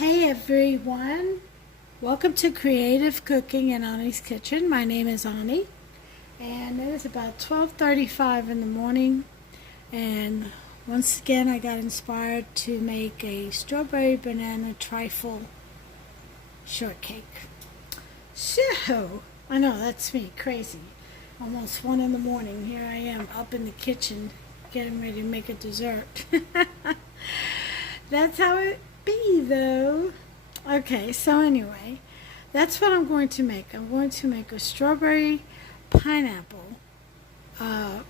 Hey everyone, welcome to Creative Cooking in Ani's Kitchen. My name is Ani, and it is about 12:35 in the morning, and once again I got inspired to make a strawberry banana trifle shortcake. So, I know that's me, crazy. Almost 1 in the morning, here I am up in the kitchen getting ready to make a dessert. That's how it be though. Okay, so anyway, that's what I'm going to make. I'm going to make a strawberry pineapple uh,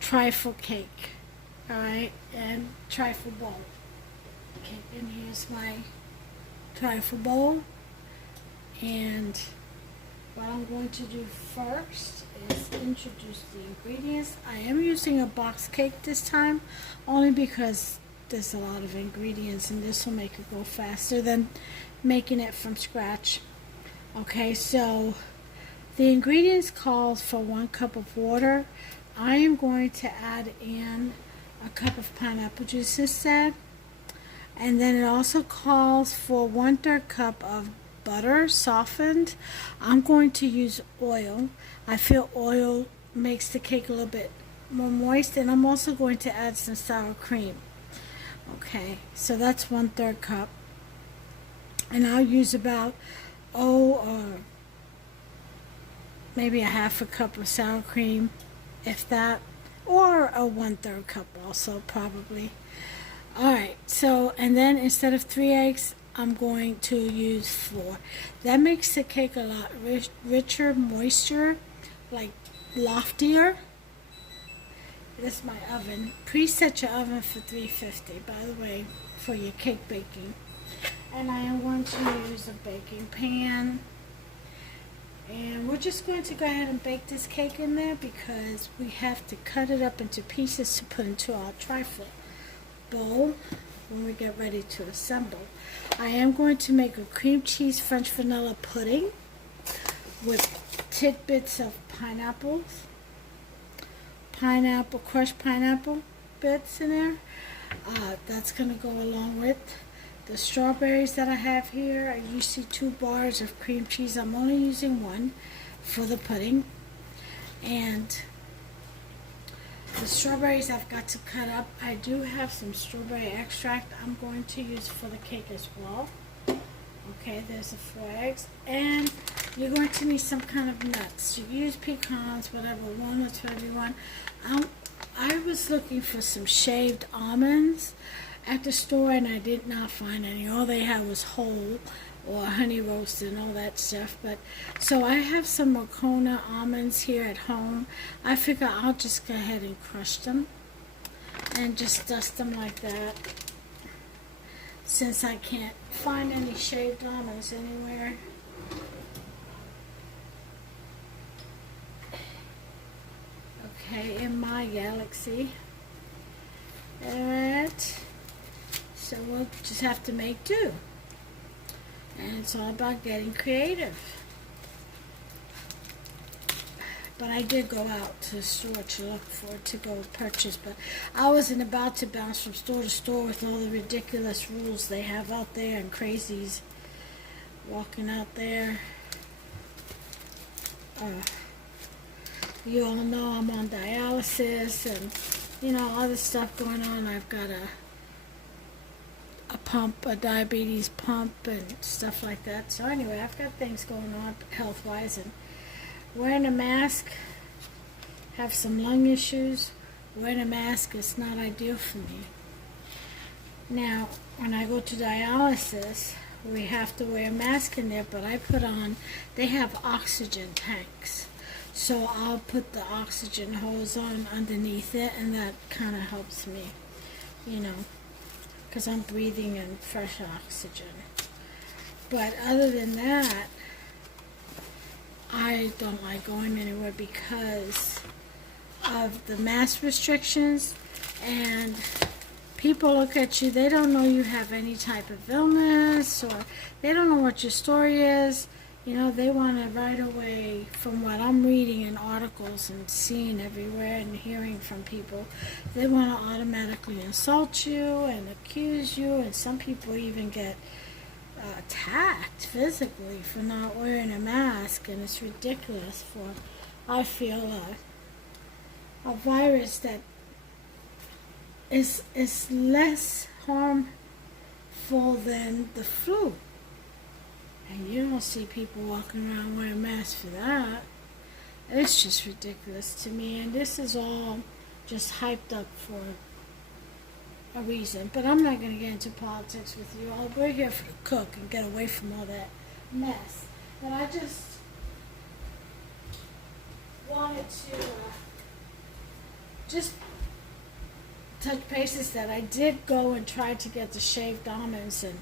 trifle cake. Alright, and trifle bowl. Okay, and here's my trifle bowl. And what I'm going to do first is introduce the ingredients. I am using a box cake this time, only because there's a lot of ingredients and this will make it go faster than making it from scratch. Okay, so the ingredients calls for 1 cup of water. I am going to add in a cup of pineapple juice instead, and then it also calls for 1/3 cup of butter softened. I'm going to use oil. I feel oil makes the cake a little bit more moist, and I'm also going to add some sour cream. Okay, so that's 1/3 cup, and I'll use about maybe a 1/2 cup of sour cream, if that, or a 1/3 cup also probably. All right, so and then instead of 3 eggs, I'm going to use 4. That makes the cake a lot richer, moisture, like loftier. This is my oven. Preset your oven for 350, by the way, for your cake baking. And I am going to use a baking pan. And we're just going to go ahead and bake this cake in there because we have to cut it up into pieces to put into our trifle bowl when we get ready to assemble. I am going to make a cream cheese French vanilla pudding with tidbits of crushed pineapple bits in there. That's going to go along with the strawberries that I have here. You see 2 bars of cream cheese. I'm only using 1 for the pudding. And the strawberries I've got to cut up. I do have some strawberry extract I'm going to use for the cake as well. Okay, there's the 4 eggs. And you're going to need some kind of nuts. You use pecans, whatever, walnuts, whatever you want. I was looking for some shaved almonds at the store, and I did not find any. All they had was whole or honey roasted and all that stuff. But so I have some Moccona almonds here at home. I figure I'll just go ahead and crush them and just dust them like that, since I can't find any shaved almonds anywhere. Okay, in my galaxy. Alright, so we'll just have to make do. And it's all about getting creative. But I did go out to the store to look for it to go purchase, but I wasn't about to bounce from store to store with all the ridiculous rules they have out there and crazies walking out there. You all know I'm on dialysis and, you know, all this stuff going on. I've got a pump, a diabetes pump and stuff like that. So anyway, I've got things going on health-wise, and wearing a mask, have some lung issues. Wearing a mask is not ideal for me. Now, when I go to dialysis, we have to wear a mask in there, but I put on, they have oxygen tanks. So I'll put the oxygen hose on underneath it, and that kind of helps me, you know, because I'm breathing in fresh oxygen. But other than that, I don't like going anywhere because of the mask restrictions, and people look at you, they don't know you have any type of illness, or they don't know what your story is. You know, they want to right away, from what I'm reading in articles and seeing everywhere and hearing from people, they want to automatically insult you and accuse you, and some people even get attacked physically for not wearing a mask, and it's ridiculous for, I feel, a virus that is less harmful than the flu. And you don't see people walking around wearing masks for that. It's just ridiculous to me, and this is all just hyped up for a reason. But I'm not going to get into politics with you all. We're here for the cook and get away from all that mess. But I just wanted to just touch bases that I did go and try to get the shaved almonds, and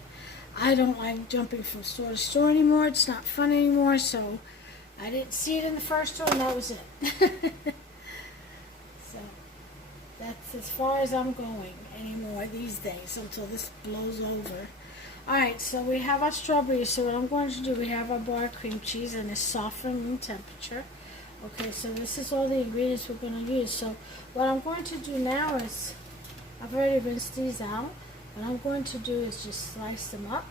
I don't like jumping from store to store anymore. It's not fun anymore, so I didn't see it in the first store, and that was it. So that's as far as I'm going anymore these days until this blows over. Alright, so we have our strawberries. So what I'm going to do, we have our bar cream cheese, and it's softening in temperature. Okay, so this is all the ingredients we're going to use. So what I'm going to do now is, I've already rinsed these out. What I'm going to do is just slice them up.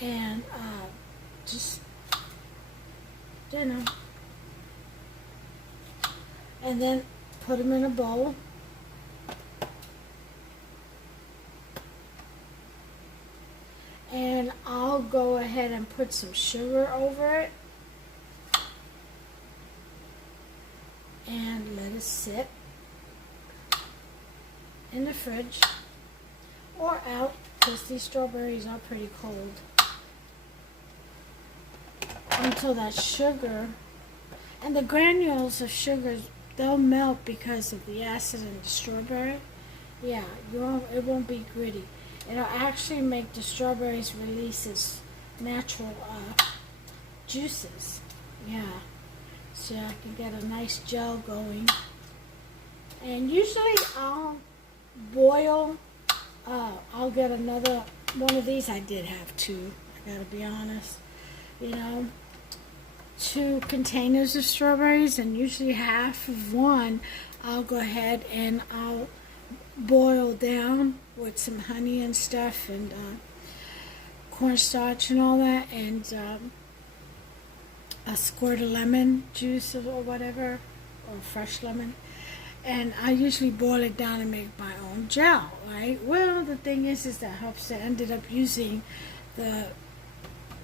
And just, you know, and then put them in a bowl. And I'll go ahead and put some sugar over it and let it sit in the fridge or out, because these strawberries are pretty cold, until that sugar and the granules of sugar, they'll melt because of the acid in the strawberry. Yeah, it won't be gritty. It'll actually make the strawberries release its natural juices. Yeah, so I can get a nice gel going. And usually I'll boil, I'll get another one of these. I did have two, I gotta be honest. You know, 2 containers of strawberries, and usually half of one I'll go ahead and I'll boil down with some honey and stuff, and cornstarch and all that, and a squirt of lemon juice or whatever, or fresh lemon. And I usually boil it down and make my own gel, right? Well, the thing is that helps. I ended up using the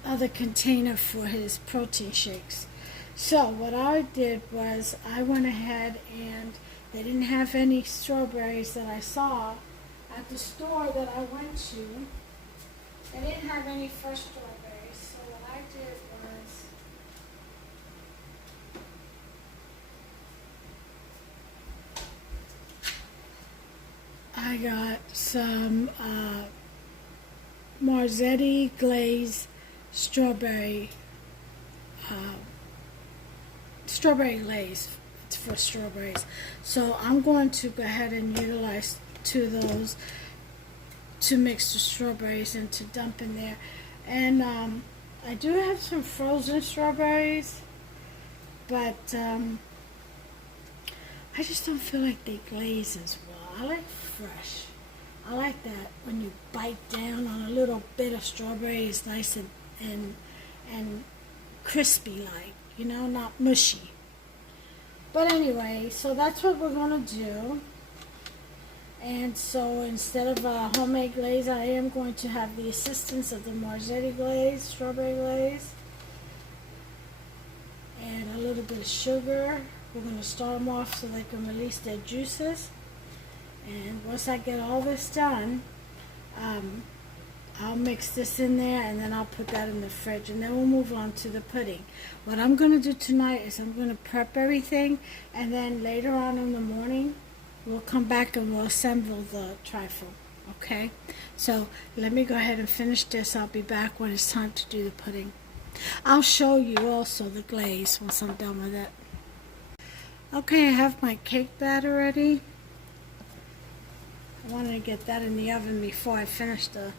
other container for his protein shakes. So what I did was I went ahead, and they didn't have any strawberries that I saw at the store that I went to. They didn't have any fresh strawberries. So what I did was I got some Marzetti glazed strawberry glaze. It's for strawberries. So I'm going to go ahead and utilize 2 of those to mix the strawberries and to dump in there. And I do have some frozen strawberries, but I just don't feel like they glaze as well. I like fresh. I like that when you bite down on a little bit of strawberry, it's nice and crispy, like, you know, not mushy. But anyway, so that's what we're going to do. And so instead of a homemade glaze, I am going to have the assistance of the Marzetti glaze, strawberry glaze, and a little bit of sugar. We're going to start them off so they can release their juices. And once I get all this done, I'll mix this in there, and then I'll put that in the fridge, and then we'll move on to the pudding. What I'm going to do tonight is I'm going to prep everything, and then later on in the morning, we'll come back and we'll assemble the trifle, okay? So let me go ahead and finish this. I'll be back when it's time to do the pudding. I'll show you also the glaze once I'm done with it. Okay, I have my cake batter ready. I wanted to get that in the oven before I finish the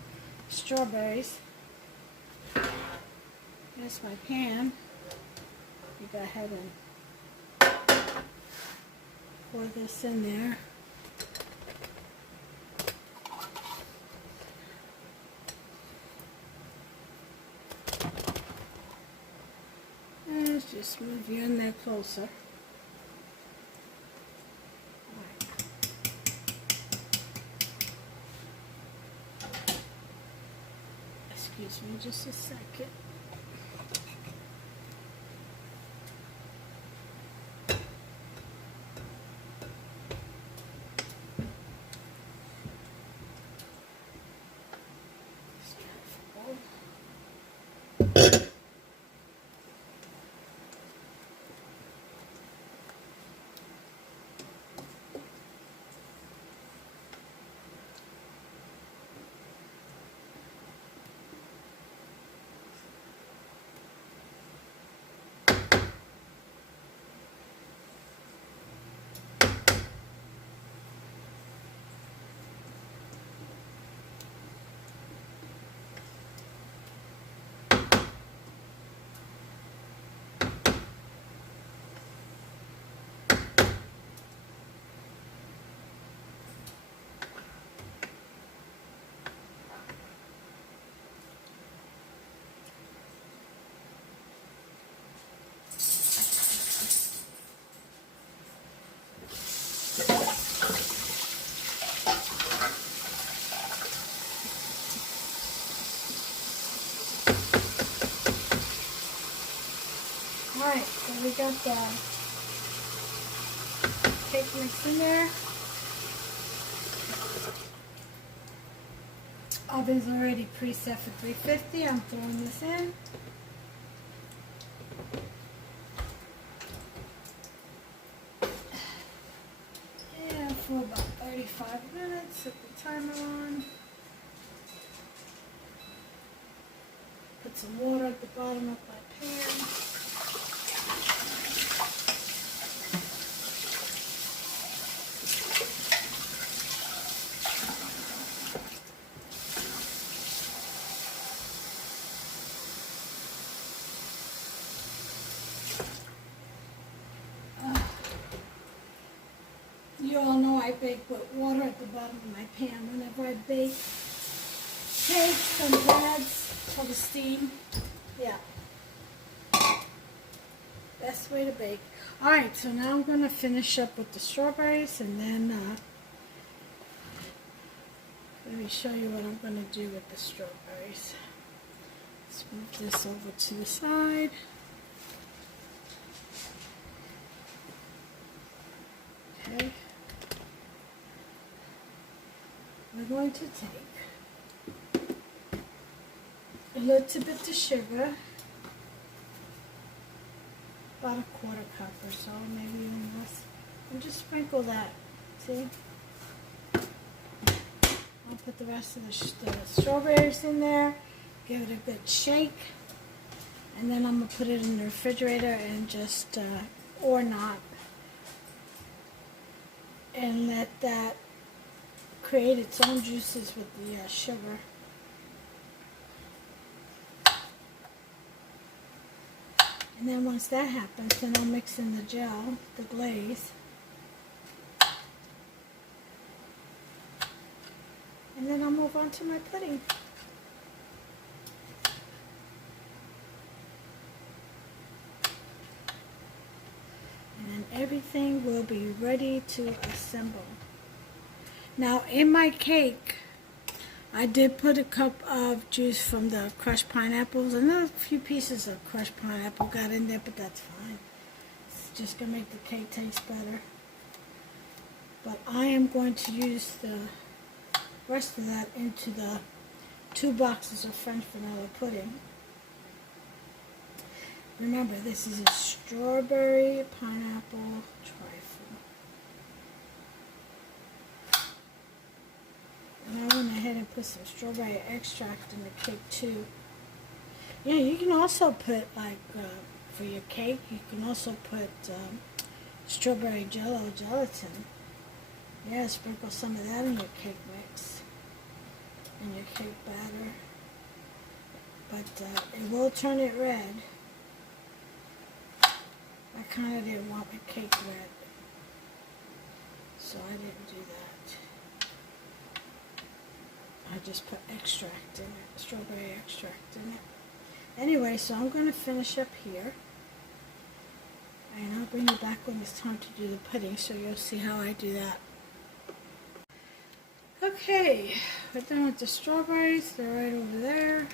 strawberries. Here's my pan. You go ahead and pour this in there. just move you in there closer. Excuse me just a second. Alright, so we got the cake mix in there. Oven's already preset for 350. I'm throwing this in. And for about 35 minutes, set the timer on. Put some water at the bottom of my pan. You all know I bake with water at the bottom of my pan whenever I bake cakes and breads for the steam. Yeah. Best way to bake. Alright, so now I'm going to finish up with the strawberries and then let me show you what I'm going to do with the strawberries. Let's move this over to the side. Okay. We're going to take a little bit of sugar, about a quarter cup or so, maybe even less, and just sprinkle that, see? I'll put the rest of the strawberries in there, give it a good shake, and then I'm going to put it in the refrigerator and just, or not, and let that create its own juices with the sugar. And then once that happens, then I'll mix in the gel, the glaze. And then I'll move on to my pudding. And then everything will be ready to assemble. Now in my cake, I did put a cup of juice from the crushed pineapples. I know a few pieces of crushed pineapple got in there, but that's fine. It's just going to make the cake taste better. But I am going to use the rest of that into the 2 boxes of French vanilla pudding. Remember, this is a strawberry pineapple trifle. And I went ahead and put some strawberry extract in the cake too. Yeah, you can also put, like, for your cake, you can also put strawberry jello gelatin. Yeah, sprinkle some of that in your cake mix, in your cake batter. But it will turn it red. I kind of didn't want my cake red, so I didn't do that. I just put extract in it, strawberry extract in it. Anyway, so I'm going to finish up here. And I'll bring you back when it's time to do the pudding so you'll see how I do that. Okay, we're done with the strawberries. They're right over there.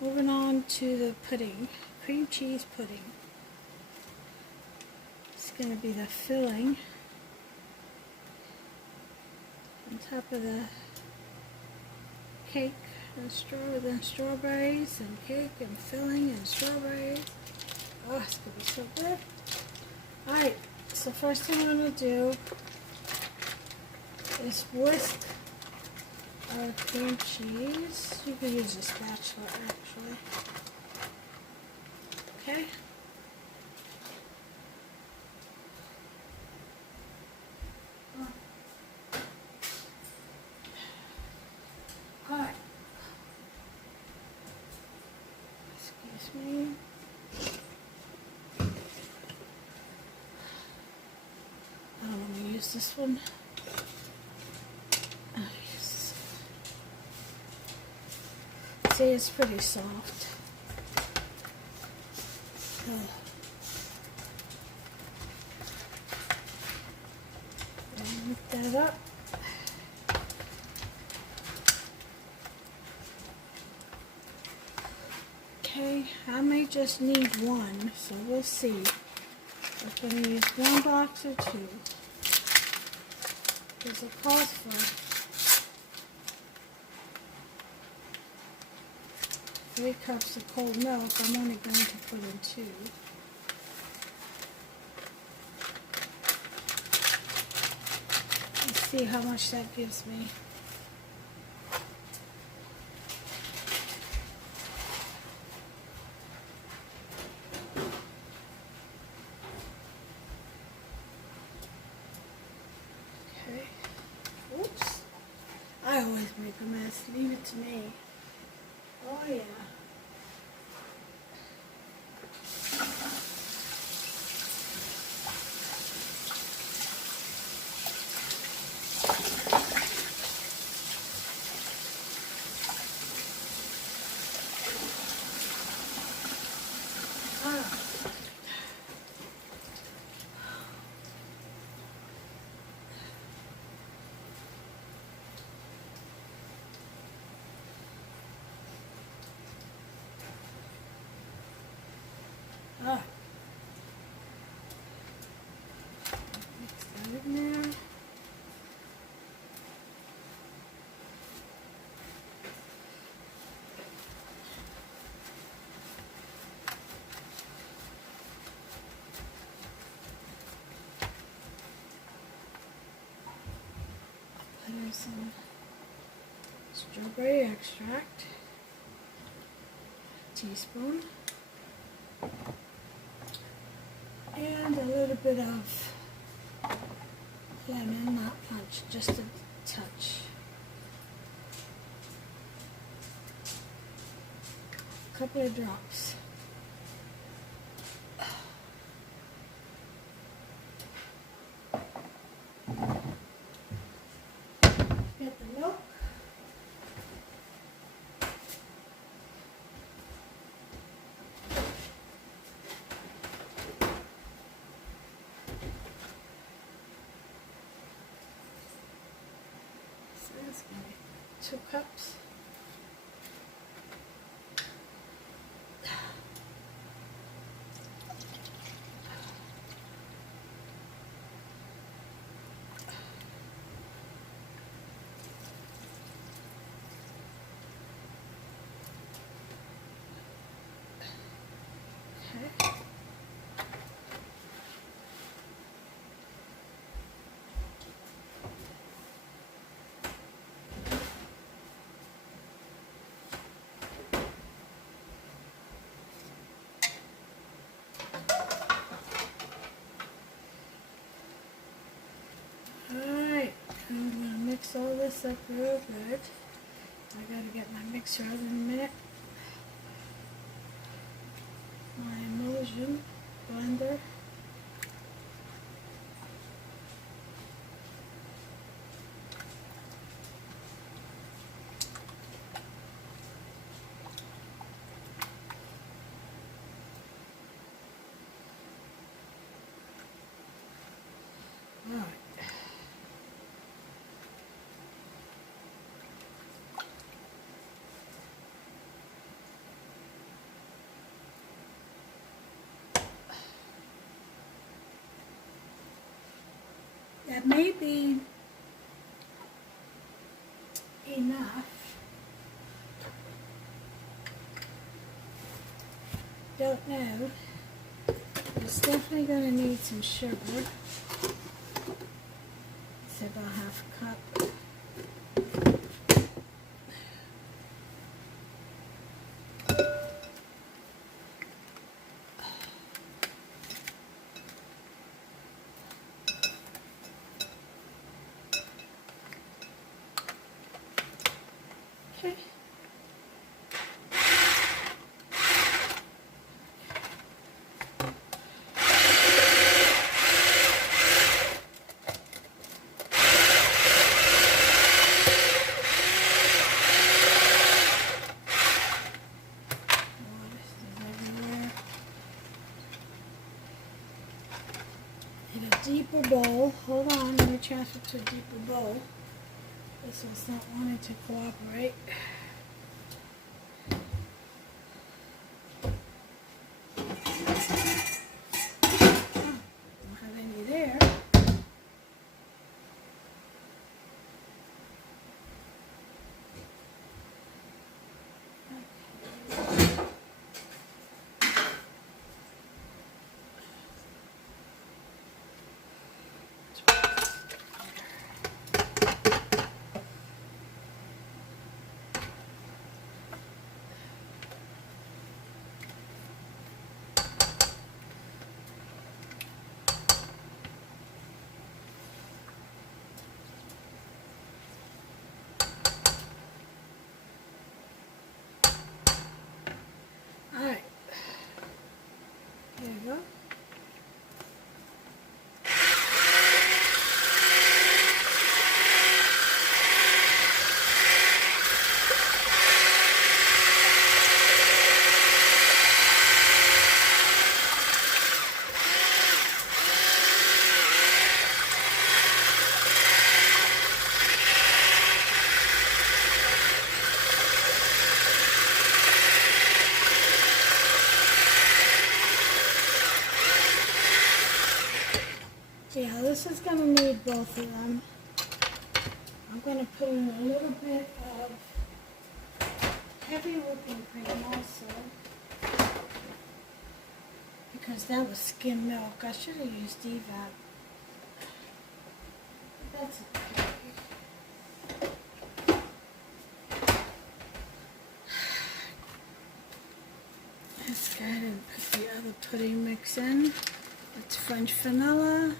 Moving on to the pudding, cream cheese pudding. It's going to be the filling on top of the cake and strawberries and cake and filling and strawberries. Oh, it's going to be so good. Alright, so first thing I'm going to do is whisk our cream cheese. You can use a spatula actually. Okay. Alright. Excuse me. I don't want to use this one. I'll use this one. See, it's pretty soft. Whip that up. Okay, I may just need one, so we'll see. I'm going to use one box or two. Because it calls for 3 cups of cold milk. I'm only going to put in 2. Let's see how much that gives me. Okay. Oops. I always make a mess. Leave it to me. Oh yeah. Ah. Mix that in there. Put in some strawberry extract, a teaspoon. And a little bit of lemon, not much, just a touch. A couple of drops. Get the milk. That's going to be 2 cups. Okay. Alright, I'm going to mix all this up real good. I got to get my mixer out in a minute. My emulsion blender. that may be enough. Don't know. It's definitely going to need some sugar. It's about half a cup. Okay. In a deeper bowl. Hold on, let me transfer to a deeper bowl. This one's not wanting to cooperate. Don't have any there. Alright, there you go. Yeah, this is going to need both of them. I'm going to put in a little bit of heavy whipping cream also, because that was skim milk. I should have used evap. But that's okay. Let's go ahead and put the other pudding mix in. It's French vanilla.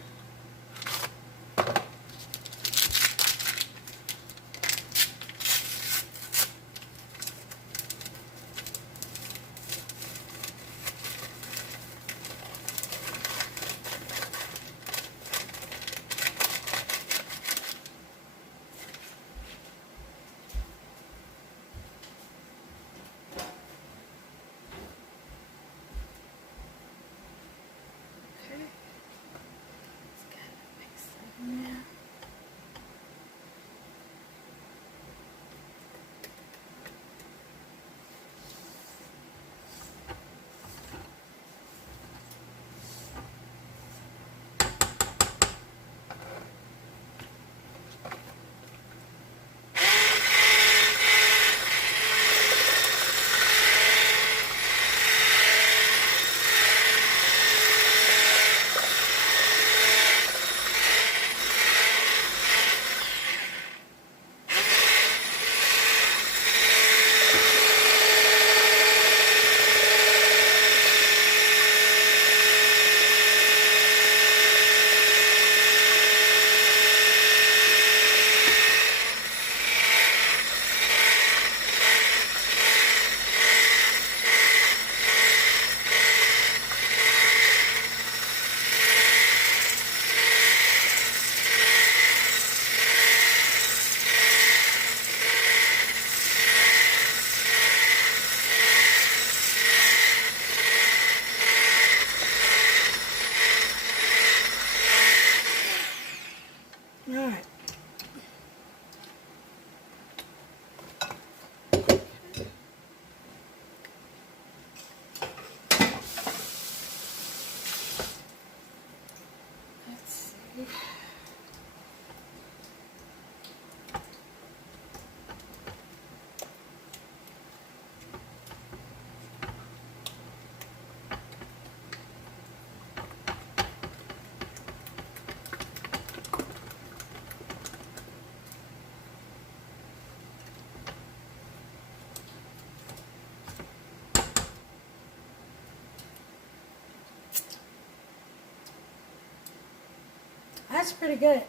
that's pretty good.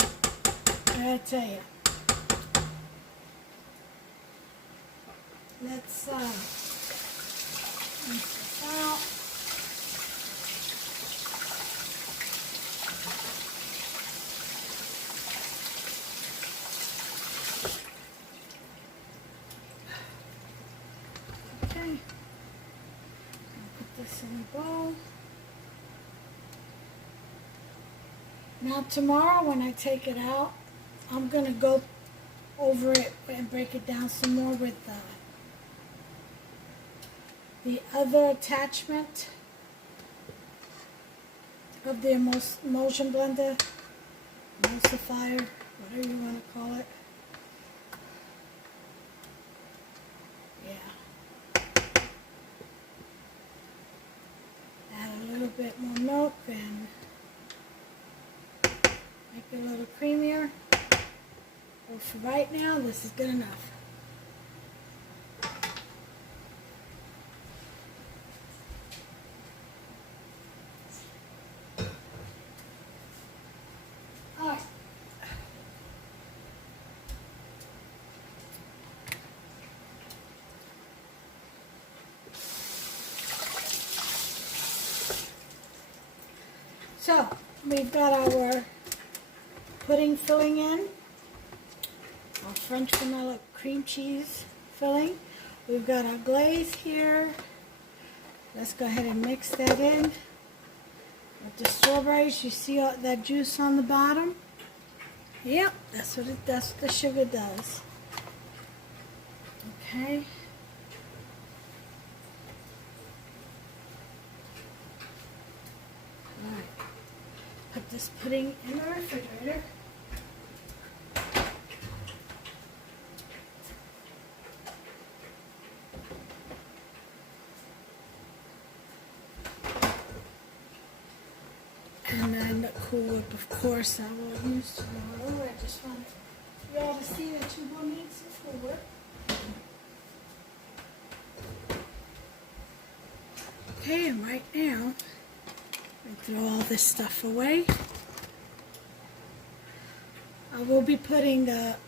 I gotta tell you. Let's rinse this out. Okay. I'll put this in the bowl. Now tomorrow when I take it out, I'm going to go over it and break it down some more with the other attachment of the emulsion blender, emulsifier, whatever you want to call it. Yeah. Add a little bit more milk and make it a little creamier. Well, for right now, this is good enough. All right. So, we've got our pudding filling in. Our French vanilla cream cheese filling. We've got our glaze here. Let's go ahead and mix that in. With the strawberries, you see all that juice on the bottom? Yep, that's what the sugar does. Okay. Alright. Put this pudding in the refrigerator. And then the Cool Whip, of course, I will use tomorrow. I just want you all to see that you will need some Cool Whip. Okay, and right now, I throw all this stuff away. I will be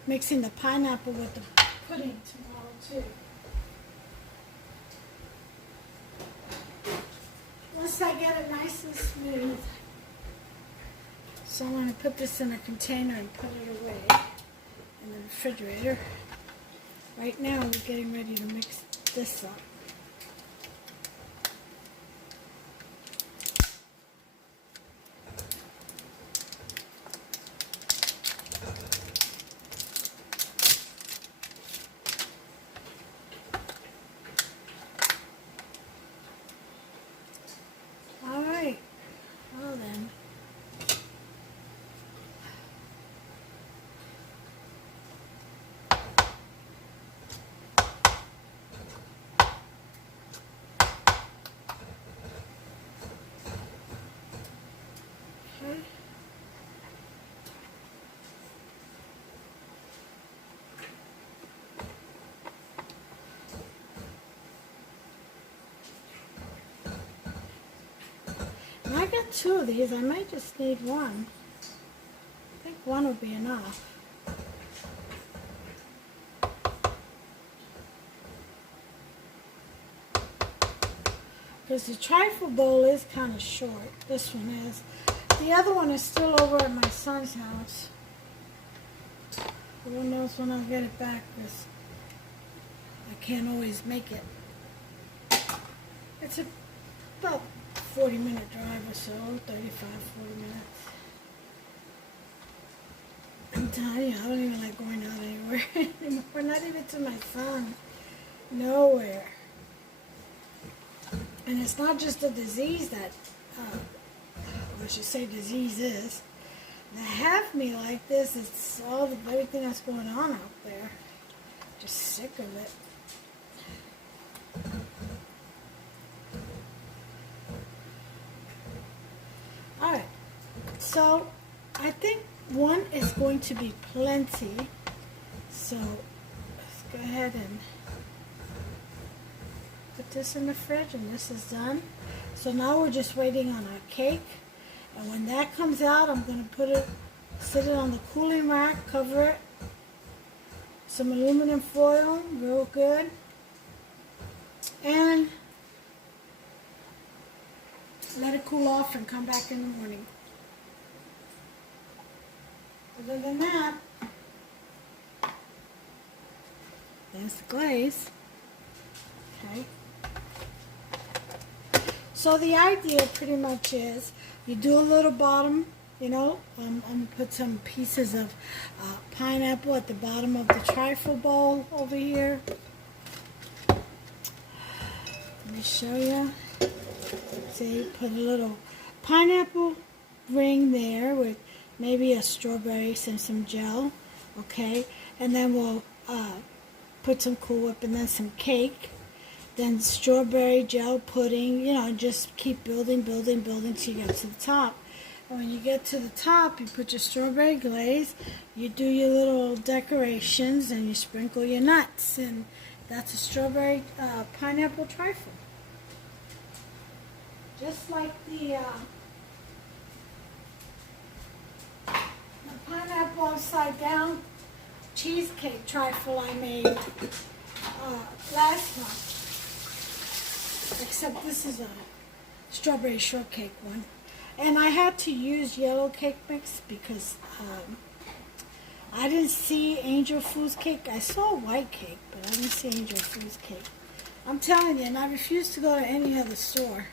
mixing the pineapple with the pudding tomorrow too. Once I get it nice and smooth. So I'm going to put this in a container and put it away in the refrigerator. Right now we're getting ready to mix this up. All right, well then. I got two of these. I might just need one. I think one will be enough. Because the trifle bowl is kind of short. This one is. The other one is still over at my son's house. Who knows when I'll get it back, because I can't always make it. It's about 40-minute drive or so, 35, 40 minutes. I'm telling you, I don't even like going out anywhere anymore, not even to my son. Nowhere. And it's not just a disease that, I should say diseases, that have me like this. It's everything that's going on out there. Just sick of it. Alright, so I think one is going to be plenty. So let's go ahead and put this in the fridge, and this is done. So now we're just waiting on our cake. And when that comes out, I'm going to sit it on the cooling rack, cover it, some aluminum foil, real good, and let it cool off and come back in the morning. Other than that, there's the glaze. Okay. So the idea pretty much is you do a little bottom, I'm going to put some pieces of pineapple at the bottom of the trifle bowl over here. Let me show you. See, put a little pineapple ring there with maybe a strawberry and some gel, okay? And then we'll put some Cool Whip and then some cake. Then strawberry gel pudding, just keep building till you get to the top. And when you get to the top, you put your strawberry glaze, you do your little decorations, and you sprinkle your nuts. And that's a strawberry pineapple trifle. Just like the pineapple upside down cheesecake trifle I made last month. Except this is a strawberry shortcake one. And I had to use yellow cake mix because I didn't see Angel Foods cake. I saw white cake, but I didn't see Angel Foods cake. I'm telling you, and I refuse to go to any other store.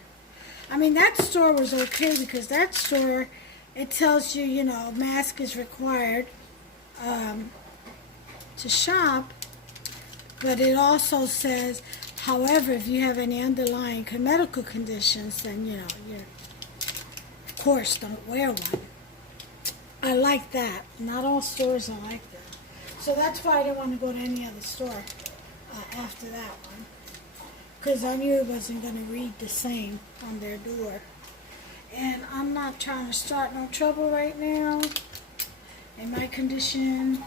I mean, that store was okay because that store, it tells you, mask is required to shop, but it also says, however, if you have any underlying medical conditions, then, you of course, don't wear one. I like that. Not all stores are like that. So that's why I didn't want to go to any other store after that one. Because I knew it wasn't going to read the same on their door. And I'm not trying to start no trouble right now in my condition.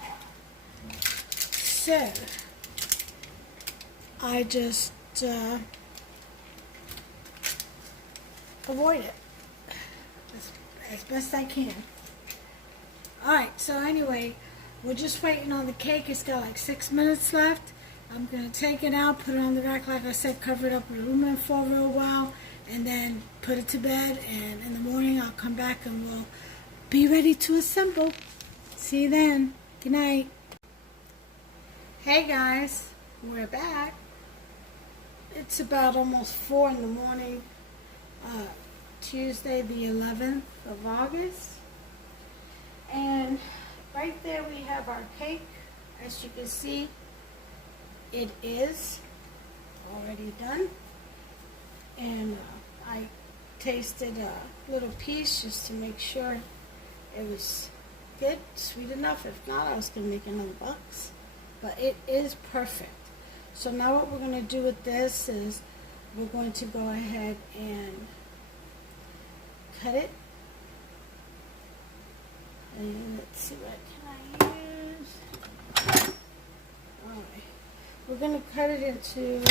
So I just avoid it as best I can. Alright, so anyway, we're just waiting on the cake. It's got like 6 minutes left. I'm going to take it out, put it on the rack, like I said, cover it up with aluminum foil real well, and then put it to bed, and in the morning I'll come back and we'll be ready to assemble. See you then. Good night. Hey guys, we're back. It's about almost 4 in the morning, Tuesday the 11th of August. And right there we have our cake. As you can see, it is already done. And I tasted a little piece just to make sure it was good, sweet enough. If not, I was going to make another box. But it is perfect. So now what we're going to do with this is we're going to go ahead and cut it. And let's see, what can I use? Alright. We're going to cut it into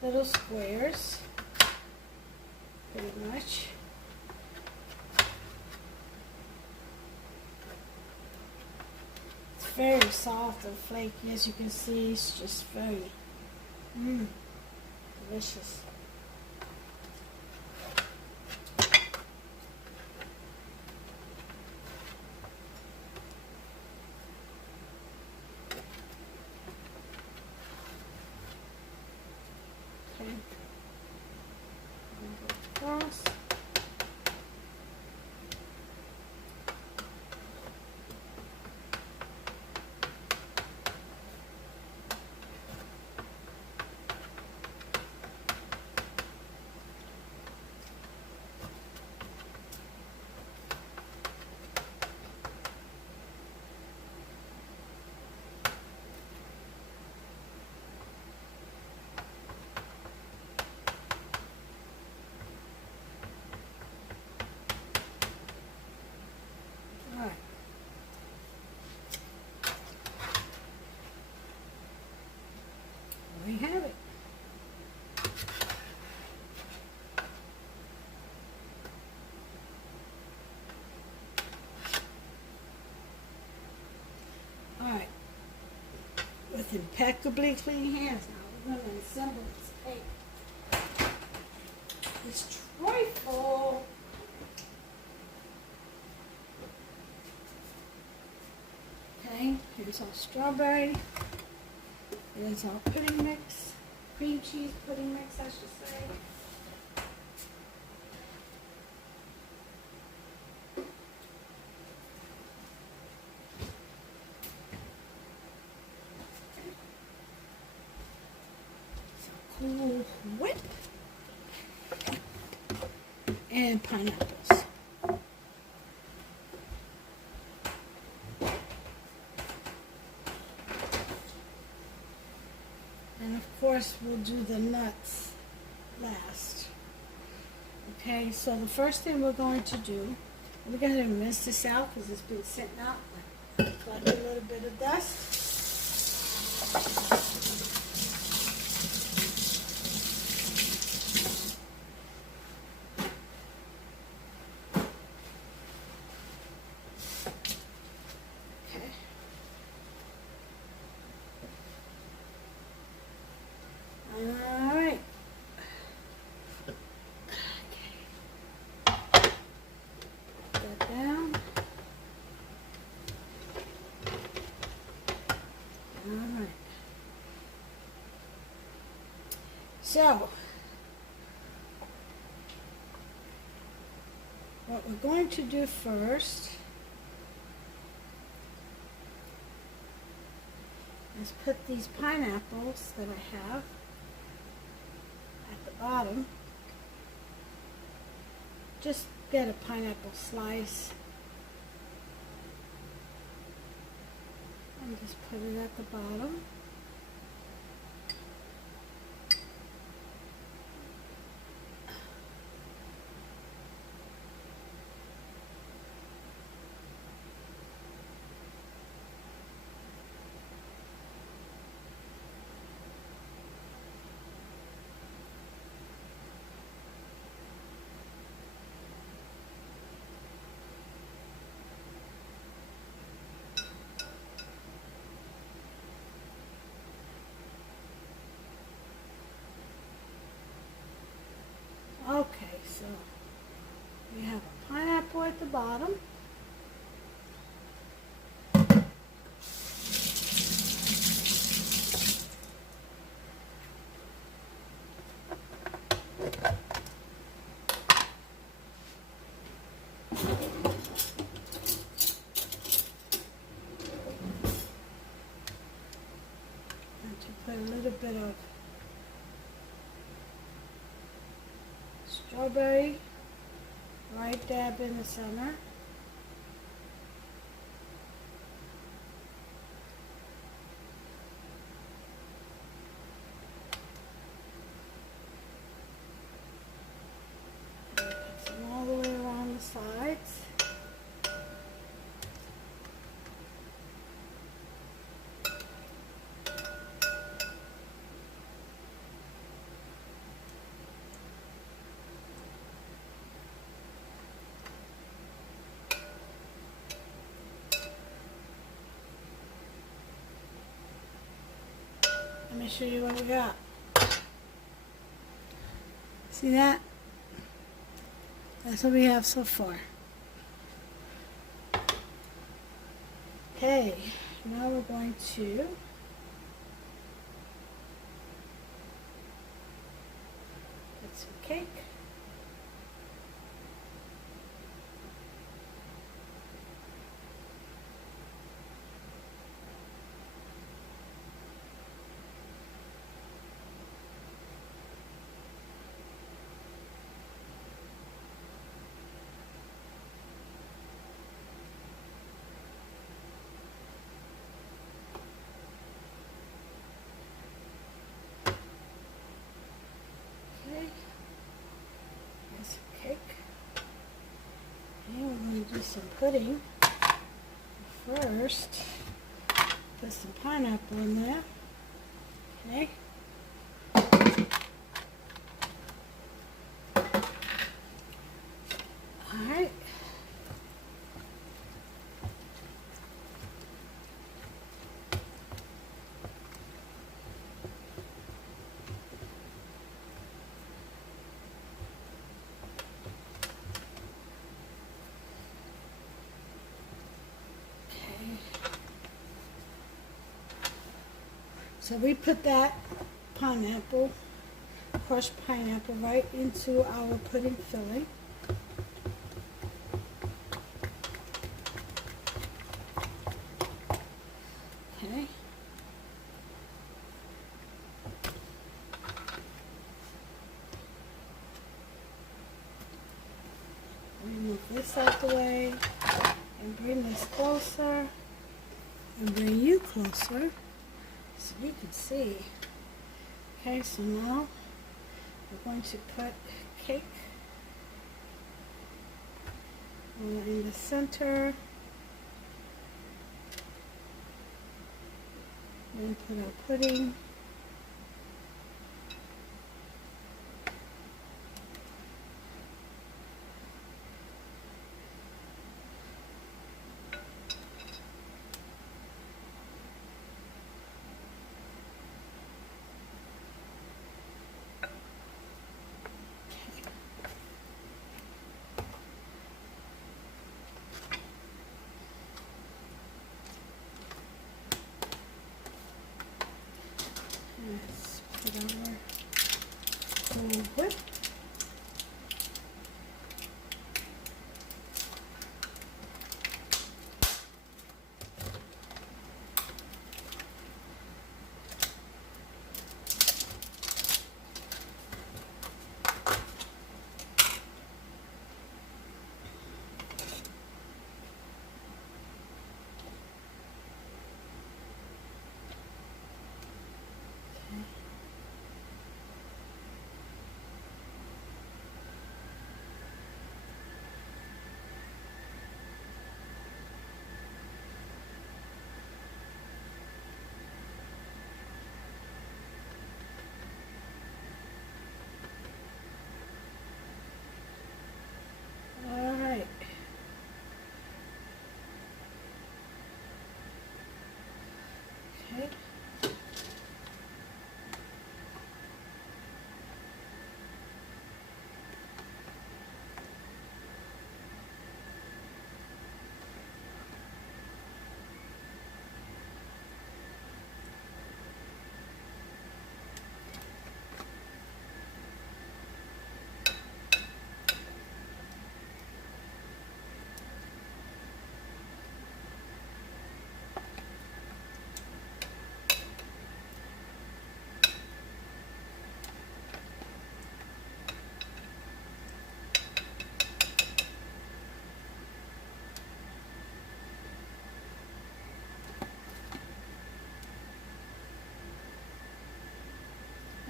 little squares, pretty much. It's very soft and flaky, as you can see. It's just very delicious. Okay. Across. with impeccably clean hands. Now we're going to assemble this cake. This trifle. Okay, here's our strawberry. Here's our pudding mix. Cream cheese pudding mix, I should say. Cool whip and pineapples. And of course we'll do the nuts last. Okay, so the first thing we're going to do, we're going to rinse this out because it's been sitting out like a little bit of dust. So, what we're going to do first is put these pineapples that I have at the bottom. Just get a pineapple slice and just put it at the bottom. Okay, so we have a pineapple at the bottom. And to put a little bit of strawberry right dab in the center. And put some all the way around the sides. Let me show you what we got. See that? That's what we have so far. Okay, now we're going to put some cake. Do some pudding. First, put some pineapple in there. Okay. Alright. So we put that pineapple, crushed pineapple, right into our pudding filling. Okay. Remove this out the way and bring this closer and bring you closer so you can see. Okay, so now we're going to put cake in the center. Then put our pudding. Let's put our whole whip. All right. Okay.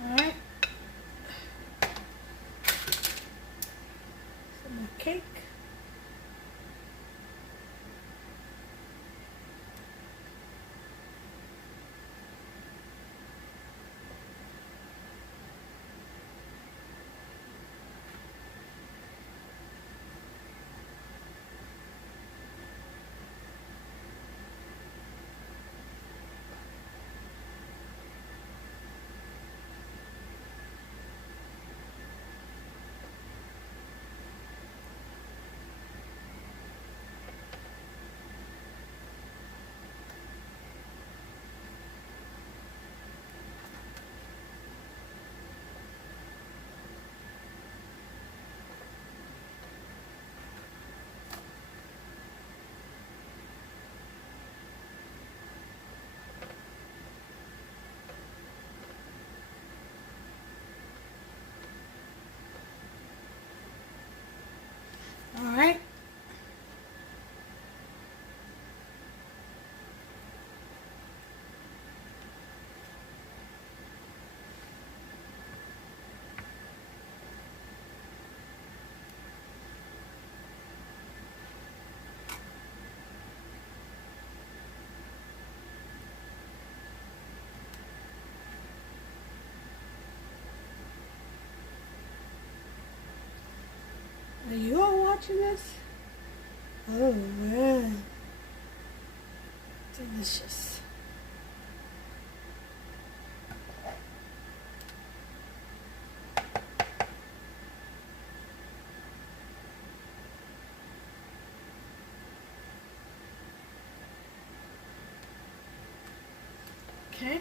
All right. Some more cake. All right. Are you all watching this? Oh, wow. Delicious. Okay.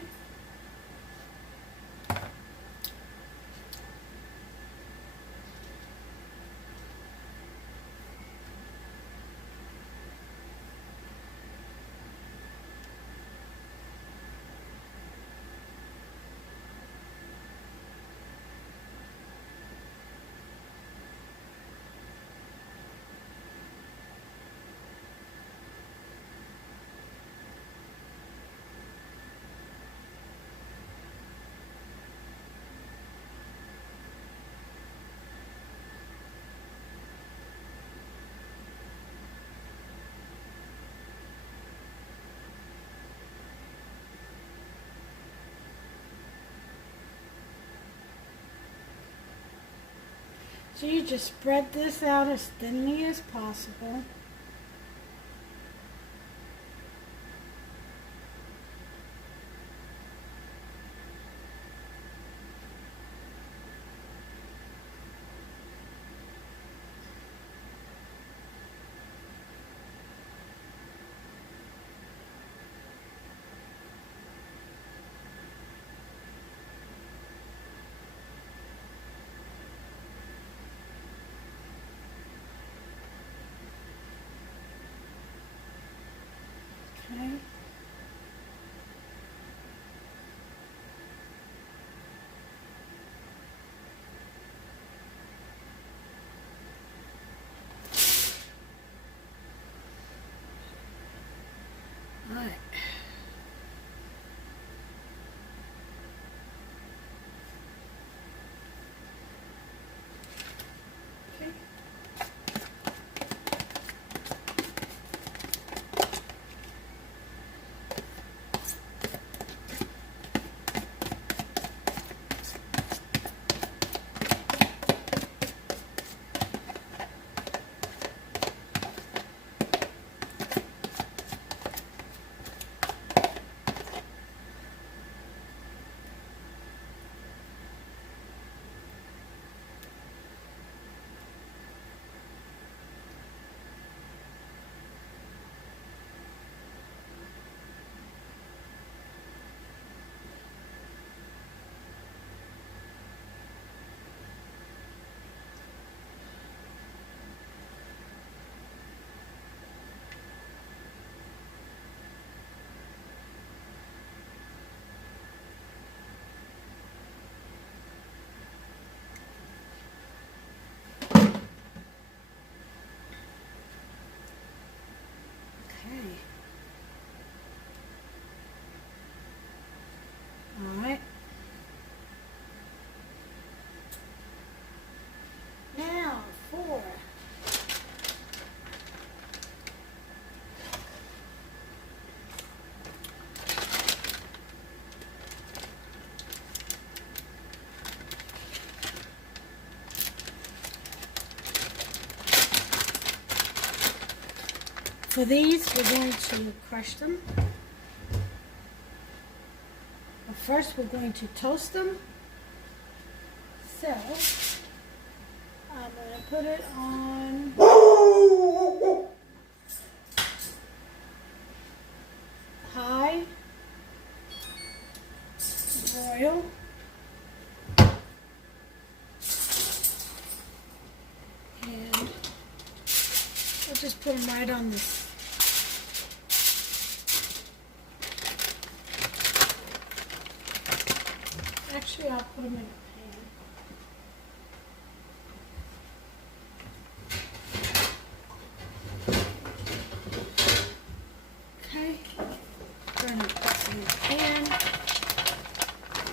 So you just spread this out as thinly as possible. Okay. All right. Okay. Okay. All right. Now for these, we're going to crush them. But first, we're going to toast them. So, I'm going to put it on high broil. And I'll just put them right on this. Actually, I'll put them in a pan. Okay, going to put some in the pan.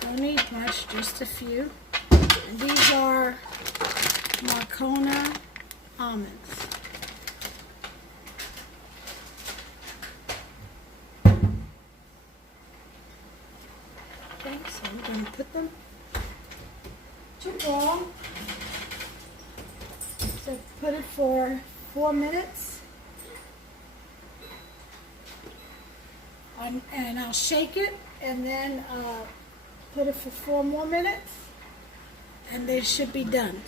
Don't need much, just a few. And these are Marcona almonds. Okay, so we're going to put them to boil. So put it for 4 minutes. And I'll shake it and then put it for 4 more minutes. And they should be done.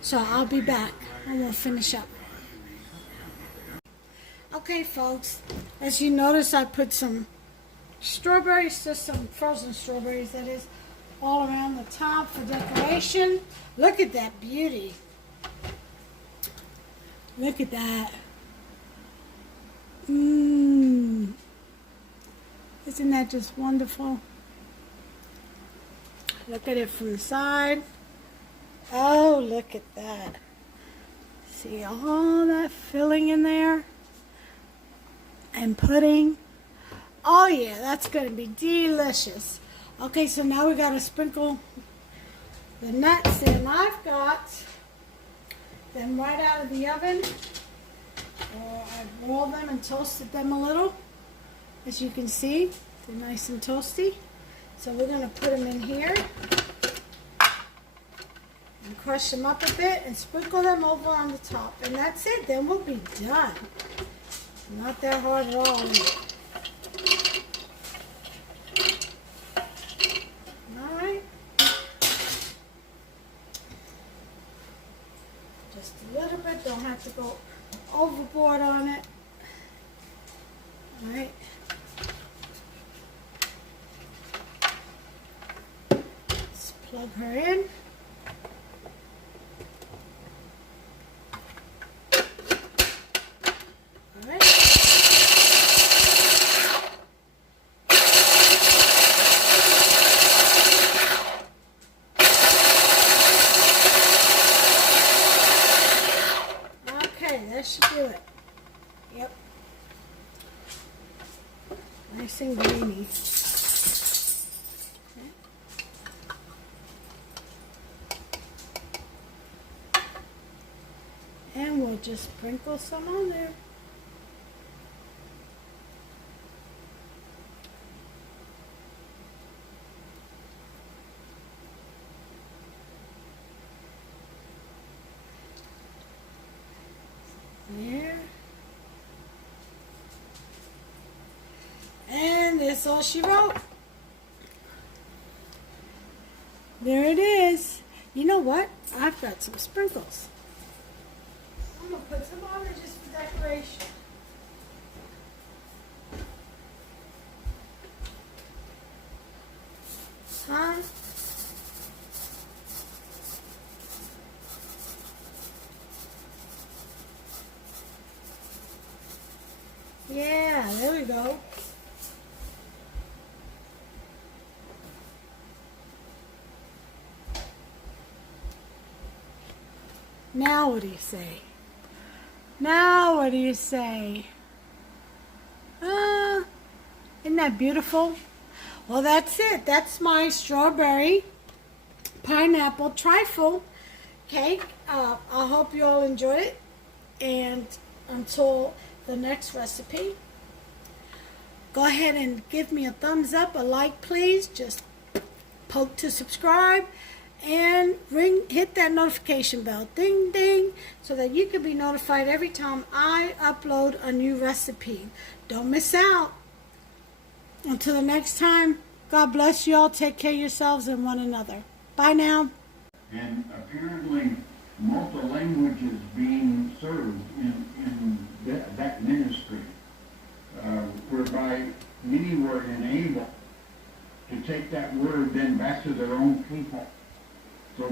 So I'll be back and we'll finish up. Okay, folks, as you notice, I put some strawberries, just some frozen strawberries, that is, all around the top for decoration. Look at that beauty. Look at that. Isn't that just wonderful? Look at it from the side. Oh, look at that. See all that filling in there? And pudding. Oh yeah, that's going to be delicious. Okay, so now we got to sprinkle the nuts in. I've got them right out of the oven. I rolled them and toasted them a little. As you can see, they're nice and toasty. So we're going to put them in here. And crush them up a bit and sprinkle them over on the top. And that's it. Then we'll be done. Not that hard at all. Alright. Just a little bit. Don't have to go overboard on it. Alright. Let's plug her in. That should do it. Yep. Nice and greeny. Okay. And we'll just sprinkle some on there. There. And that's all she wrote. There it is. You know what? I've got some sprinkles. I'm going to put some on there just for decoration. Huh? Yeah, there we go. Now what do you say? Now what do you say? Isn't that beautiful? Well, that's it. That's my strawberry pineapple trifle cake. I hope you all enjoyed it. And until the next recipe, go ahead and give me a thumbs up, a like please, just poke to subscribe, and hit that notification bell, ding ding, so that you can be notified every time I upload a new recipe. Don't miss out. Until the next time, God bless you all, take care of yourselves and one another. Bye now. And apparently multi-language is being served in that ministry, whereby many were enabled to take that word then back to their own people. So